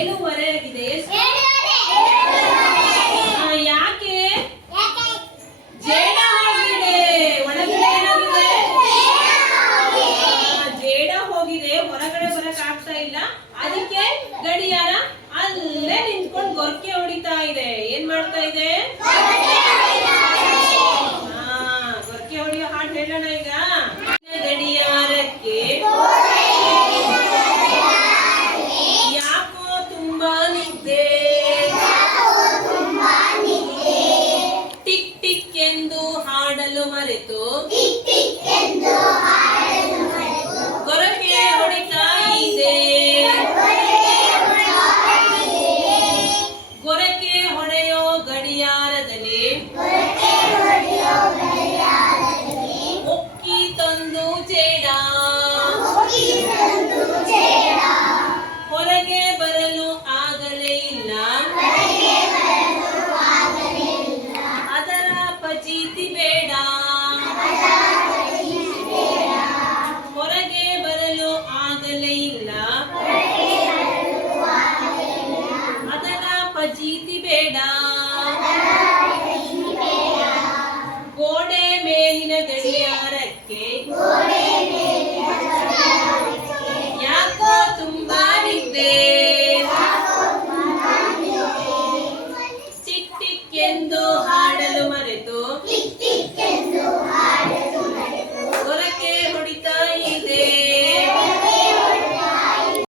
7:30 ಆಗಿದೆ. ಯಾಕೆ? ಜೇಡ ಹೋಗಿದೆ. ಒಳಗಡೆ ಏನಾಗಿದೆ? ಜೇಡ ಹೋಗಿದೆ, ಹೊರಗಡೆ ಬರಕ್ ಆಗ್ತಾ ಇಲ್ಲ. ಅದಕ್ಕೆ ಗಡಿಯಾರ ಅಲ್ಲೇ ನಿಂತ್ಕೊಂಡು ಗೊರಕೆ ಹೊಡಿತಾ ಇದೆ. ಏನ್ ಮಾಡ್ತಾ ಇದೆ?